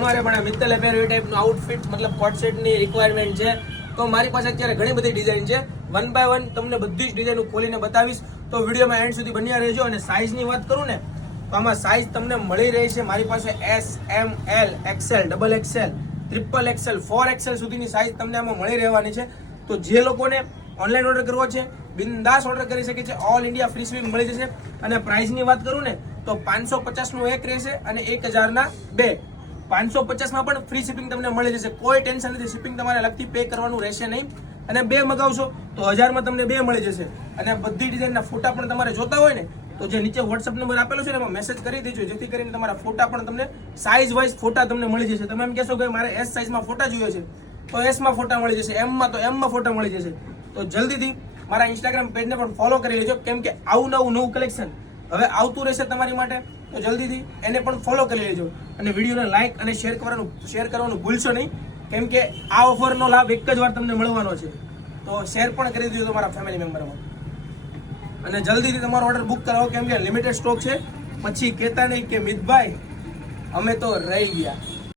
તમારે પણ મિત્તલે પહેરવી ટાઈપનું આઉટફિટ મતલબ કોટ સેટની રિક્વાયરમેન્ટ છે તો મારી પાસે અત્યારે ઘણી બધી ડિઝાઇન છે. 1 બાય 1 તમને બધી જ ડિઝાઇન ખોલીને બતાવીશ તો વિડીયોમાં એન્ડ સુધી બન્યા રહેજો. અને સાઇઝની વાત કરું ને તો આમાં સાઇઝ તમને મળી રહી છે મારી પાસે S, M, L, XL, XXL, XXL, 4XL સુધીની સાઇઝ તમને આમાં મળી રહેવાની છે. તો જે લોકોને ઓનલાઈન ઓર્ડર કરવો છે બિંદાસ ઓર્ડર કરી શકે છે. ઓલ ઇન્ડિયા ફ્રી શિપિંગ મળી જશે. અને પ્રાઇસની વાત કરું ને તો 550નું એક રહેશે અને 1000ના બે. 550માં પણ ફ્રી શિપિંગ તમને મળી જશે. કોઈ ટેન્શન નથી, શિપિંગ તમારે અલગથી પે કરવાનું રહેશે નહીં. અને બે મગાવશો તો 1000માં તમને બે મળી જશે. અને બધી ડિઝાઇનના ફોટા પણ તમારે જોતા હોય ને તો જે નીચે વોટ્સઅપ નંબર આપેલો છે ને એમાં મેસેજ કરી દેજો, જેથી કરીને તમારા ફોટા પણ તમને સાઇઝ વાઇઝ ફોટા તમને મળી જશે. તમે એમ કહેશો કે મારે S સાઇઝમાં ફોટા જોઈએ છે તો Sમાં ફોટા મળી જશે, Mમાં તો Mમાં ફોટા મળી જશે. તો જલ્દીથી મારા ઇન્સ્ટાગ્રામ પેજને પણ ફોલો કરી લેજો, કેમ કે નવું કલેક્શન હવે આવતું રહેશે તમારી માટે. તો જલ્દીથી એને પણ ફોલો કરી લેજો અને વિડીયોને લાઇક અને શેર કરવાનું ભૂલશો નહીં, કેમ કે આ ઓફરનો લાભ એક જ વાર તમને મળવાનો છે. તો શેર પણ કરી દેજો તમારા ફેમિલી મેમ્બરમાં અને જલ્દીથી તમારો ઓર્ડર બુક કરાવો, કેમ કે લિમિટેડ સ્ટોક છે. પછી કહેતા નહીં કે મિતભાઈ અમે તો રહી ગયા.